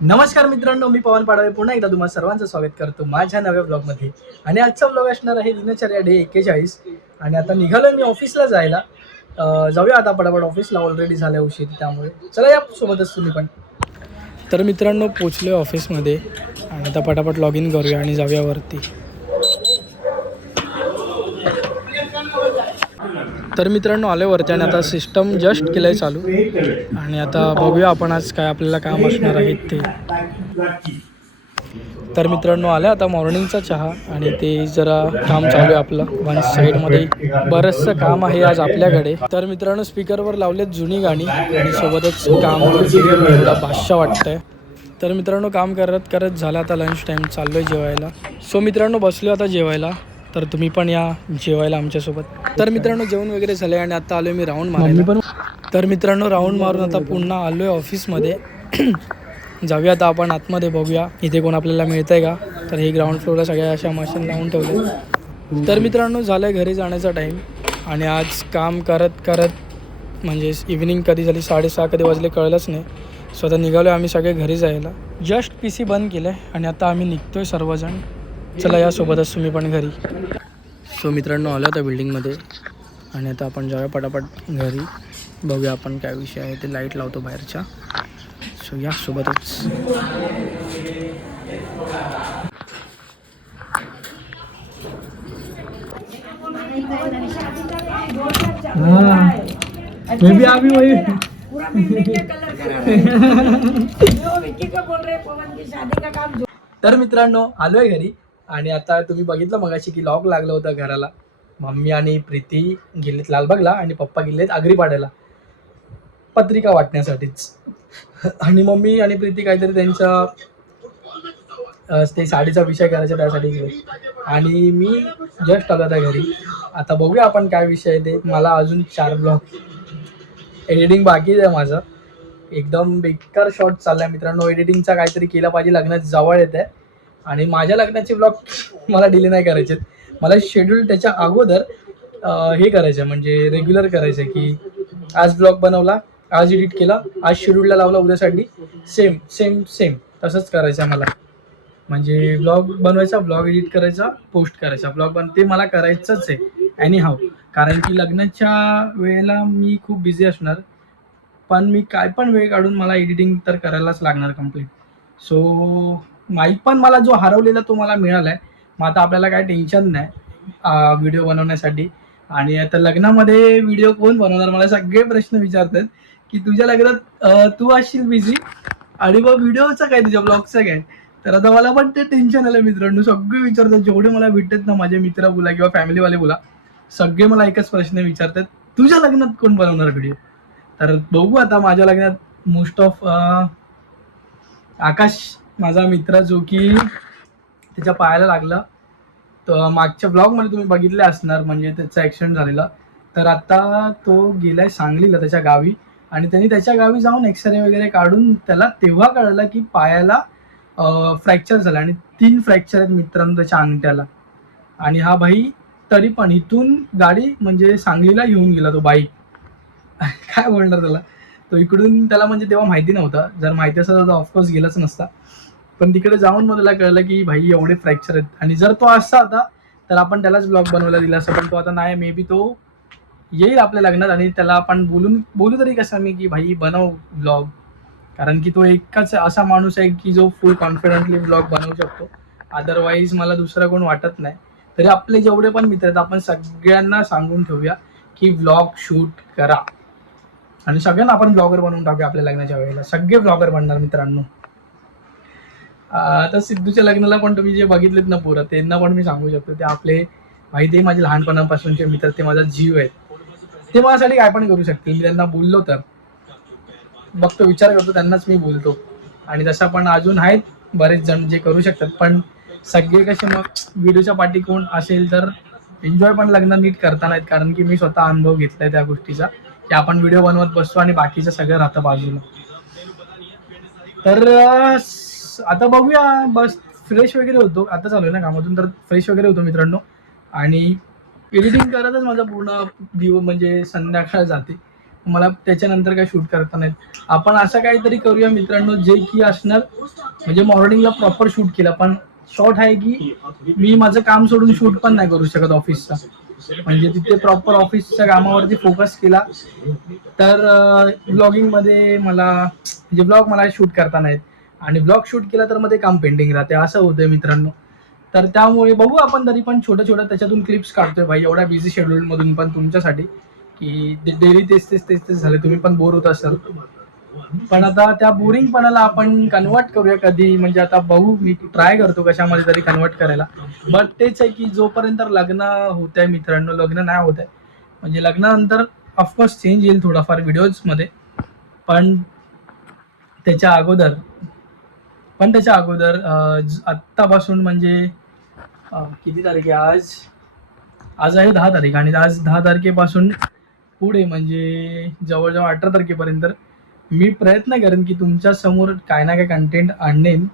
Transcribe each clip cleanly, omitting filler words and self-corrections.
नमस्कार मित्रांनो, मी पवन पाडवे पुन्हा एकदा तुम्हा सर्वांचं स्वागत करतो माझ्या नव्या ब्लॉगमध्ये. आणि आजचा ब्लॉग असणार आहे दिनचर्या डे 41. आणि आता निघालोय मी ऑफिसला जायला. जाऊया आता पटापट ऑफिसला, ऑलरेडी झाल्या उशीर, त्यामुळे चला या सोबतच तुम्ही पण. तर मित्रांनो पोचलो आहे ऑफिसमध्ये आणि आता पटापट लॉग इन करूया आणि जाऊया वरती. तर मित्रांनो आले वरती आणि आता सिस्टम जस्ट केलं आहे चालू. आणि आता बघूया आपण आज काय आपल्याला काम असणार आहे ते. तर मित्रांनो आलं आता मॉर्निंगचा चहा आणि ते जरा काम चालू आहे आपलं वन साईडमध्ये. बरंचसं काम आहे आज आपल्याकडे. तर मित्रांनो स्पीकरवर लावलेत जुनी गाणी आणि सोबतच काम बादशाह वाटतंय. तर मित्रांनो काम करत करत झालं आता लंच टाईम, चाललो आहे जेवायला. सो मित्रांनो बसलो आता जेवायला, तर तुम्ही पण या जेवायला आमच्यासोबत. तर मित्रांनो जेवण वगैरे झाले आणि आता आलो आहे मी राऊंड मारायला. तर मित्रांनो राऊंड मारून आता पुन्हा आलो आहे ऑफिसमध्ये. जाऊया आता आपण आतमध्ये, बघूया इथे कोण आपल्याला मिळतं आहे का. तर हे ग्राउंड फ्लोअरला सगळ्या अशा मशीन लावून ठेवले. तर मित्रांनो झालं आहे घरी जाण्याचा टाईम. आणि आज काम करत करत म्हणजे इव्हिनिंग कधी झाली, 6:30 कधी वाजले कळलंच नाही. सो आता निघालो आम्ही सगळे घरी जायला. जस्ट PC बंद केलं आहे आणि आता आम्ही निघतो आहे सर्वजण. चला यासोबतच तुम्ही पण घरी. सो मित्रांनो आलो आता बिल्डिंगमध्ये आणि आता आपण जाऊया पटापट घरी. बघूया आपण काय विषय आहे ते. लाईट लावतो बाहेरच्या. सो या सोबतच. मैं भी अभी वही पूरा बिल्डिंग का कलर कर जो विक्की का बोल रहे पवन की शादी का काम। तर मित्रांनो आलोय घरी आणि आता तुम्ही बघितलं मगाशी की लॉक लागलं होतं घराला. मम्मी आणि प्रीती गेलेत लालबागला आणि पप्पा गेलेत आगरीपाड्याला पत्रिका वाटण्यासाठीच. आणि मम्मी आणि प्रीती काहीतरी त्यांच्या ते साडीचा विषय करायचा त्यासाठी गेले. आणि मी जस्ट आलो आता घरी. आता बघूया आपण काय विषय आहे ते. मला अजून 4 ब्लॉग एडिटिंग बाकी आहे माझं. एकदम बेकार शॉर्ट चाललाय मित्रांनो. एडिटिंगचा काहीतरी केलं पाहिजे, लग्नात जवळ येत आहे आणि माझ्या लग्नाचे ब्लॉग मला डिले नाही करायचे. मला शेड्यूल त्याच्या अगोदर हे करायचं आहे, म्हणजे रेग्युलर करायचं आहे की आज ब्लॉग बनवला, आज एडिट केला, आज शेड्यूलला लावला उद्यासाठी. सेम सेम सेम तसंच करायचं आहे मला. म्हणजे ब्लॉग बनवायचा, ब्लॉग एडिट करायचा, पोस्ट करायचा, ब्लॉग ते मला करायचंच आहे ॲनी हाऊ. कारण की लग्नाच्या वेळेला मी खूप बिझी असणार, पण मी काय पण वेळ काढून मला एडिटिंग तर करायलाच लागणार कंप्लीट. सो माईक पण मला जो हरवलेला तो मला मिळाला आहे. मग आता आपल्याला काय टेन्शन नाही व्हिडिओ बनवण्यासाठी. आणि आता लग्नामध्ये व्हिडिओ कोण बनवणार, मला सगळे प्रश्न विचारतात की तुझ्या लग्नात तू असशील बिझी आणि मग व्हिडिओचं काय, तुझ्या ब्लॉगचं काय. तर आता मला पण ते टेन्शन आलं मित्रांनो. सगळे विचारतात, जेवढे मला भेटतात ना माझे मित्र बोला किंवा फॅमिलीवाले बोला, सगळे मला एकच प्रश्न विचारतात, तुझ्या लग्नात कोण बनवणार व्हिडिओ. तर बघू आता माझ्या लग्नात मोस्ट ऑफ आकाश माझा मित्र, जो की त्याच्या पायाला लागला. तर मागच्या ब्लॉगमध्ये तुम्ही बघितले असणार, म्हणजे त्याचा ॲक्सिडेंट झालेला. तर आता तो गेलाय सांगलीला त्याच्या गावी. आणि त्यांनी त्याच्या गावी जाऊन एक्सरे वगैरे काढून त्याला तेव्हा कळलं की पायाला फ्रॅक्चर झाला. आणि 3 फ्रॅक्चर आहेत मित्रांनो त्याच्या अंगठ्याला. आणि हा भाई तरी पण इथून गाडी म्हणजे सांगलीला घेऊन गेला तो बाईक. काय बोलणार त्याला. तो इकडून त्याला म्हणजे तेव्हा माहिती नव्हतं. जर माहिती असतं तर ऑफकोर्स गेलाच नसता. पण तिकडे जाऊन मग त्याला कळलं की भाई एवढे फ्रॅक्चर आहेत. आणि जर तो असता होता तर आपण त्यालाच ब्लॉग बनवायला दिला असता. पण तो आता नाही, मे बी तो येईल आपल्या लग्नात आणि त्याला आपण बोलू तरी कसं मी की भाई बनव ब्लॉग. कारण की तो एकच असा माणूस आहे की जो फुल कॉन्फिडंटली ब्लॉग बनवू शकतो. अदरवाईज मला दुसरा कोण वाटत नाही. तरी आपले जेवढे पण मित्र आहेत आपण सगळ्यांना सांगून ठेवूया की व्लॉग शूट करा आणि सगळ्यांना आपण ब्लॉगर बनवून टाकूया. आपल्या लग्नाच्या वेळेला सगळे ब्लॉगर बनणार मित्रांनो. आता सिद्धूच्या लग्नाला पण तुम्ही जे बघितलेत ना पोरं, त्यांना पण मी सांगू शकतो ते आपले भाई, ते माझे लहानपणापासूनचे मित्र, ते माझा जीव आहेत. ते माझ्यासाठी काय पण करू शकतील. मी त्यांना बोललो तर बघतो, विचार करतो, त्यांनाच मी बोलतो. आणि तसं पण अजून आहेत बरेच जण जे करू शकतात. पण सगळे कसे मग व्हिडिओच्या पाठी कोण असेल तर एन्जॉय पण लग्न नीट करता नाहीत. कारण की मी स्वतः अनुभव घेतलाय त्या गोष्टीचा की आपण व्हिडिओ बनवत बसतो आणि बाकीचं सगळं राहतं बाजूला. तर आता बघूया. बस फ्रेश वगैरे होतो, आता चालू आहे ना कामातून, तर फ्रेश वगैरे होतो मित्रांनो. आणि एडिटिंग करतच माझा पूर्ण दिवस म्हणजे संध्याकाळ जाते. मला त्याच्यानंतर काय शूट करता नाहीत. आपण असं काहीतरी करूया मित्रांनो जे की असणार म्हणजे मॉर्निंगला प्रॉपर शूट केलं. पण शॉर्ट आहे की मी माझं काम सोडून शूट पण नाही करू शकत ऑफिसचा, म्हणजे तिथे प्रॉपर ऑफिसच्या कामावरती फोकस केला तर ब्लॉगिंगमध्ये मला म्हणजे ब्लॉग मला शूट करता नाहीत आणि ब्लॉग शूट केला तर मध्ये काम पेंडिंग राहते, असं होतंय मित्रांनो. तर त्यामुळे बघू आपण तरी पण छोट्या छोट्या त्याच्यातून क्लिप्स काढतोय भाई, एवढ्या बिझी शेड्यूलमधून पण तुमच्यासाठी की डेली तेच तेच तेच तेच झाले, तुम्ही पण बोर होत असाल. पण आता त्या बोरिंगपणाला आपण कन्वर्ट करूया कधी, म्हणजे आता बघू मी ट्राय करतो कशामध्ये तरी कन्वर्ट करायला. बट तेच आहे की जोपर्यंत लग्न होत आहे मित्रांनो, लग्न नाही होत आहे म्हणजे लग्नानंतर ऑफकोर्स चेंज येईल थोडाफार व्हिडिओजमध्ये. पण त्याच्या अगोदर आत्तापासून म्हणजे किती तारीख आहे आज, आज आहे 10 तारीख आणि आज 10 तारखेपासून पुढे म्हणजे जवळजवळ 18 तारखेपर्यंत मी प्रयत्न करेन की तुमच्या समोर काय ना काय कंटेंट आणेन.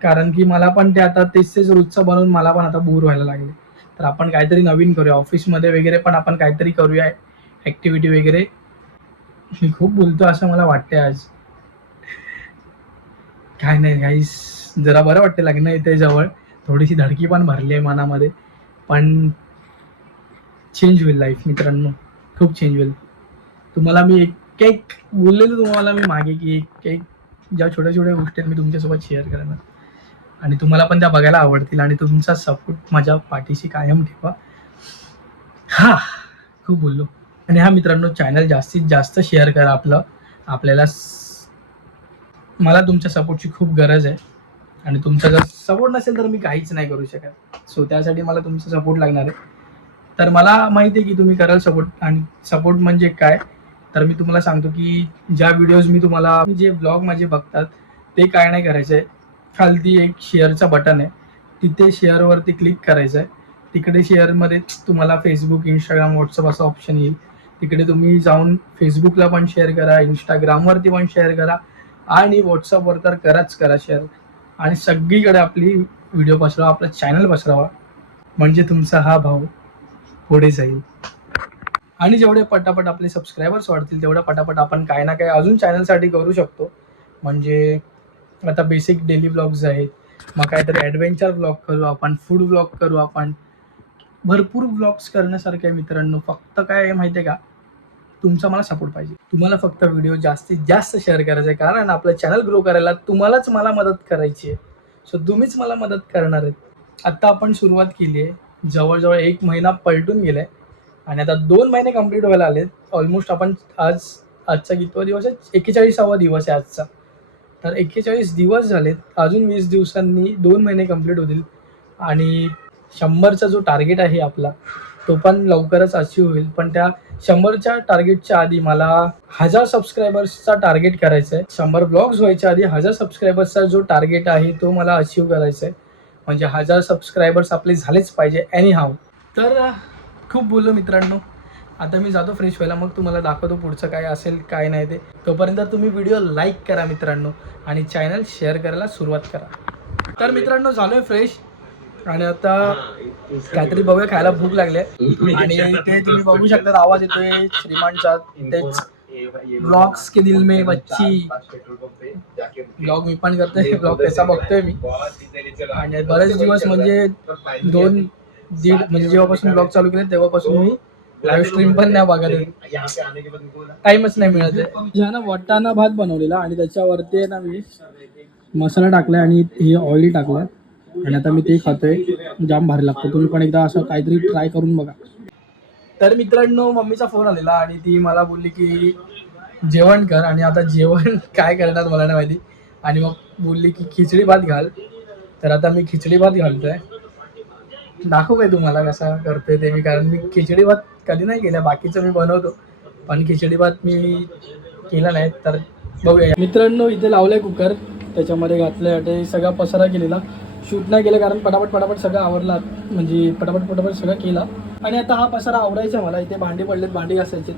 कारण की मला पण ते आता तेच तेच रोजचं बनवून मला पण आता बोर व्हायला लागले. तर आपण काहीतरी नवीन करूया ऑफिसमध्ये वगैरे पण आपण काहीतरी करूया ॲक्टिव्हिटी वगैरे. मी खूप बोलतो असं मला वाटतंय आज. काय नाही गाईस, जरा बरं वाटतं लग्न येते जवळ, थोडीशी धडकी पण भरली आहे मनामध्ये. पण चेंज होईल लाईफ मित्रांनो, खूप चेंज होईल. तुम्हाला मी एक एक बोललेलो तुम्हाला मी मागे की एक ज्या छोट्या छोट्या गोष्टी आहेत मी तुमच्यासोबत शेअर करणार आणि तुम्हाला पण त्या बघायला आवडतील आणि तुमचा सपोर्ट माझ्या पाठीशी कायम ठेवा. हा खूप बोललो. आणि हा मित्रांनो चॅनल जास्तीत जास्त शेअर करा आपल्याला मला तुमच्या सपोर्टची खूप गरज आहे आणि तुमचा जर सपोर्ट नसेल तर मी काहीच नाही करू शकत. सो त्यासाठी मला तुमचा सपोर्ट लागणार आहे. तर मला माहिती आहे की तुम्ही कराल सपोर्ट. आणि सपोर्ट म्हणजे काय तर मी तुम्हाला सांगतो की ज्या व्हिडिओज मी तुम्हाला जे ब्लॉग माझे बघतात ते काय नाही करायचं आहे, खालती एक शेअरचं बटन आहे, तिथे शेअरवरती क्लिक करायचं आहे. तिकडे शेअरमध्ये तुम्हाला फेसबुक, इंस्टाग्राम, व्हॉट्सअप असं ऑप्शन येईल. तिकडे तुम्ही जाऊन फेसबुकला पण शेअर करा, इंस्टाग्रामवरती पण शेअर करा आणि व्हॉट्सअपवर तर करा शेअर. आणि सगळीकडे आपली व्हिडिओ पसरवा, आपला चॅनल पसरवा, म्हणजे तुमचा हा भाऊ पुढे जाईल. आणि जेवढे पटापट आपले सबस्क्रायबर्स वाढतील तेवढं पटापट आपण काय ना काय अजून चॅनलसाठी करू शकतो. म्हणजे आता बेसिक डेली ब्लॉग्स आहेत, मग काहीतरी ॲडव्हेंचर ब्लॉग करू आपण, फूड ब्लॉग करू आपण, भरपूर ब्लॉग्स करण्यासारखे आहे मित्रांनो. फक्त काय आहे माहिती आहे का, तुमचा मला सपोर्ट पाहिजे. तुम्हाला फक्त व्हिडिओ जास्तीत जास्त शेअर करायचा आहे, कारण आपलं चॅनल ग्रो करायला तुम्हालाच मला मदत करायची आहे. सो तुम्हीच मला मदत करणार आहेत. आत्ता आपण सुरुवात केली आहे, जवळजवळ 1 महिना पलटून गेला आहे आणि आता 2 महिने कंप्लीट व्हायला आलेत ऑलमोस्ट. आपण आजचा कितवा दिवस आहे, 41वा दिवस आहे आजचा. तर 41 दिवस झालेत, अजून 20 दिवसांनी 2 महिने कंप्लीट होतील आणि 100चा जो टार्गेट आहे आपला तो पण लवकरच अचीव होईल. पण त्या 100च्या टार्गेटच्या आधी मला 1000 सबस्क्रायबर्सचा टार्गेट करायचा आहे. 100 ब्लॉग्स व्हायच्या आधी 1000 सबस्क्रायबर्सचा जो टार्गेट आहे तो मला अचीव करायचा आहे. म्हणजे 1000 सबस्क्रायबर्स आपले झालेच पाहिजे एनी हाव. तर खूप बोललो मित्रांनो, आता मी जातो फ्रेश व्हायला, मग तुम्हाला दाखवतो पुढचं काय असेल काय नाही ते. तोपर्यंत तुम्ही व्हिडिओ लाईक करा मित्रांनो आणि चॅनल शेअर करायला सुरुवात करा. तर मित्रांनो झालोय फ्रेश आणि आता काहीतरी बघूया, खायला भूक लागली आहे. आणि ते तुम्ही बघू शकता आवाज येतोय श्रीमानचा, तेच ब्लॉग्स के दिल में बच्ची ब्लॉग मी पण करतोय, ब्लॉग त्याचा बघतोय मी. आणि बरेच दिवस म्हणजे 2-1.5 म्हणजे जेव्हापासून ब्लॉग चालू केले तेव्हापासून मी लाईव्ह स्ट्रीम पण नाही बघत, टाइमच नाही मिळत आहे. ज्या ना वाटाणा भात बनवलेला आणि त्याच्यावरती आहे ना मी मसाला टाकलाय आणि हे ऑइल टाकलाय आणि आता मी ते खातोय. जाम भारी लागतो. तुम्ही पण एकदा असं काहीतरी ट्राय करून बघा. तर मित्रांनो मम्मीचा फोन आलेला आणि ती मला बोलली की जेवण कर. आणि आता जेवण काय करणार मला नाही माहिती. आणि मग बोलली की खिचडी भात घाल. तर आता मी खिचडी भात घालतोय. दाखवू काय तुम्हाला कसा करतोय ते मी, कारण मी खिचडी भात कधी नाही केला. बाकीचं मी बनवतो पण खिचडी भात मी केला नाही. तर बघूया मित्रांनो. इथे लावलंय कुकर, त्याच्यामध्ये घातलंय ते सगळा पसारा केलेला. शूट नाही केलं कारण पटापट सगळं आवरला, म्हणजे पटापट सगळं केला. आणि आता हा पसारा आवरायचा मला. इथे भांडी पडलेत, भांडी घासायचे.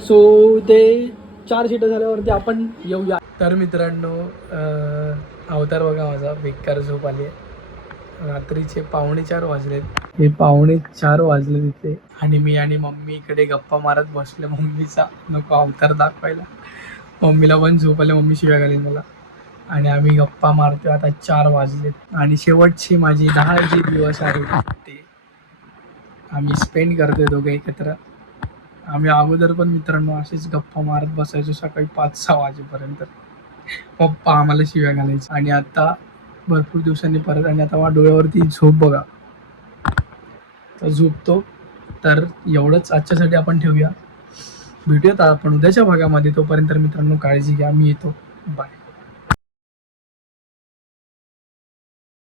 सो ते 4 शीटं झाल्यावरती आपण येऊया. तर मित्रांनो अवतार बघा माझा, बेकार झोप आली आहे. रात्रीचे 4:45 वाजलेत. हे 4:45 वाजले तिथे आणि मी आणि मम्मी इकडे गप्पा मारत बसले. मम्मीचा नको अवतार दाखवायला, मम्मीला पण झोपायला, मम्मी शिव्या घालेल मला. आणि आम्ही गप्पा मारतोय. आता 4 वाजलेत आणि शेवटची माझी 10 जी दिवस आहेत ते आम्ही स्पेंड करतोय दोघे एकत्र. आम्ही अगोदर पण मित्रांनो असेच गप्पा मारत बसायचो सकाळी 5-6 वाजेपर्यंत. पप्पा आम्हाला शिव्या घालायचे. आणि आता भरपूर दिवसांनी परत, आणि आता मला डोळ्यावरती झोप बघा, तर झोपतो. तर एवढंच आजच्यासाठी आपण ठेवूया. भेटूयात आपण उद्याच्या भागामध्ये. तोपर्यंत मित्रांनो काळजी घ्या. मी येतो. बाय.